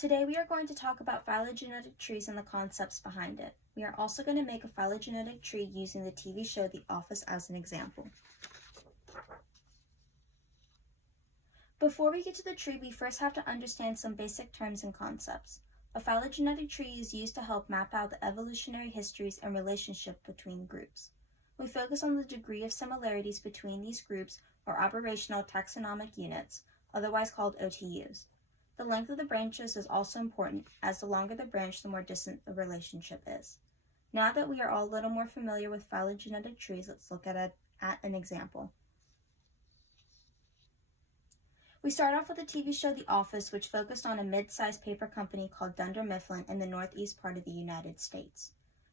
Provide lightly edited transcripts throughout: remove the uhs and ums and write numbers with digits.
Today we are going to talk about phylogenetic trees and the concepts behind it. We are also going to make a phylogenetic tree using the TV show The Office as an example. Before we get to the tree, we first have to understand some basic terms and concepts. A phylogenetic tree is used to help map out the evolutionary histories and relationship between groups. We focus on the degree of similarities between these groups or operational taxonomic units, otherwise called OTUs. The length of the branches is also important, as the longer the branch, the more distant the relationship is. Now that we are all a little more familiar with phylogenetic trees, let's look at an example. We start off with the TV show The Office, which focused on a mid-sized paper company called Dunder Mifflin in the northeast part of the United States.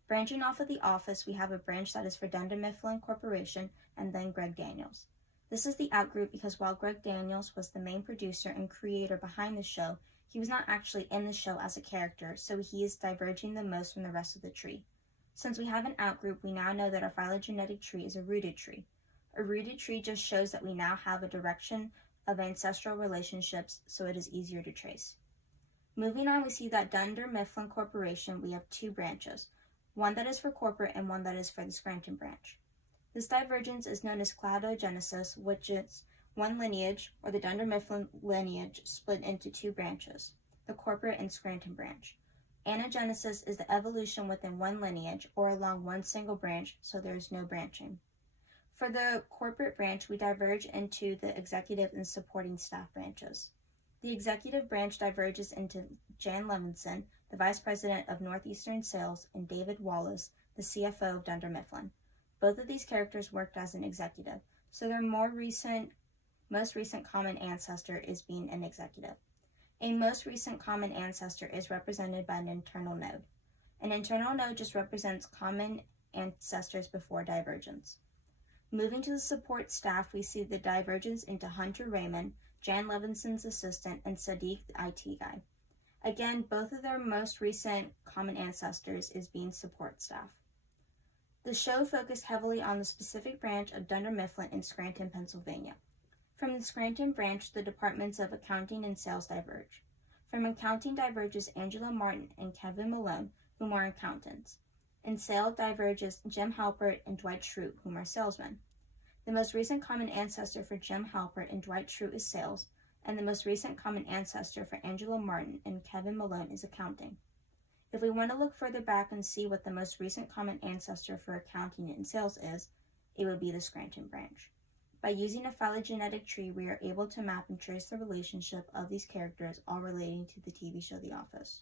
Branching off of The Office, we have a branch that is for Dunder Mifflin Corporation and then Greg Daniels. This is the outgroup because while Greg Daniels was the main producer and creator behind the show, he was not actually in the show as a character, so he is diverging the most from the rest of the tree. Since we have an outgroup, we now know that our phylogenetic tree is a rooted tree. A rooted tree just shows that we now have a direction of ancestral relationships, so it is easier to trace. Moving on, we see that Dunder Mifflin Corporation, we have two branches, one that is for corporate and one that is for the Scranton branch. This divergence is known as cladogenesis, which is one lineage, or the Dunder Mifflin lineage, split into two branches, the corporate and Scranton branch. Anagenesis is the evolution within one lineage, or along one single branch, so there is no branching. For the corporate branch, we diverge into the executive and supporting staff branches. The executive branch diverges into Jan Levinson, the vice president of Northeastern Sales, and David Wallace, the CFO of Dunder Mifflin. Both of these characters worked as an executive, so their most recent common ancestor is being an executive. A most recent common ancestor is represented by an internal node. An internal node just represents common ancestors before divergence. Moving to the support staff, we see the divergence into Hunter Raymond, Jan Levinson's assistant, and Sadiq, the IT guy. Again, both of their most recent common ancestors is being support staff. The show focused heavily on the specific branch of Dunder Mifflin in Scranton, Pennsylvania. From the Scranton branch, the departments of accounting and sales diverge. From accounting diverges Angela Martin and Kevin Malone, whom are accountants. In sales diverges Jim Halpert and Dwight Schrute, whom are salesmen. The most recent common ancestor for Jim Halpert and Dwight Schrute is sales, and the most recent common ancestor for Angela Martin and Kevin Malone is accounting. If we want to look further back and see what the most recent common ancestor for accounting and sales is, it would be the Scranton branch. By using a phylogenetic tree, we are able to map and trace the relationship of these characters, all relating to the TV show The Office.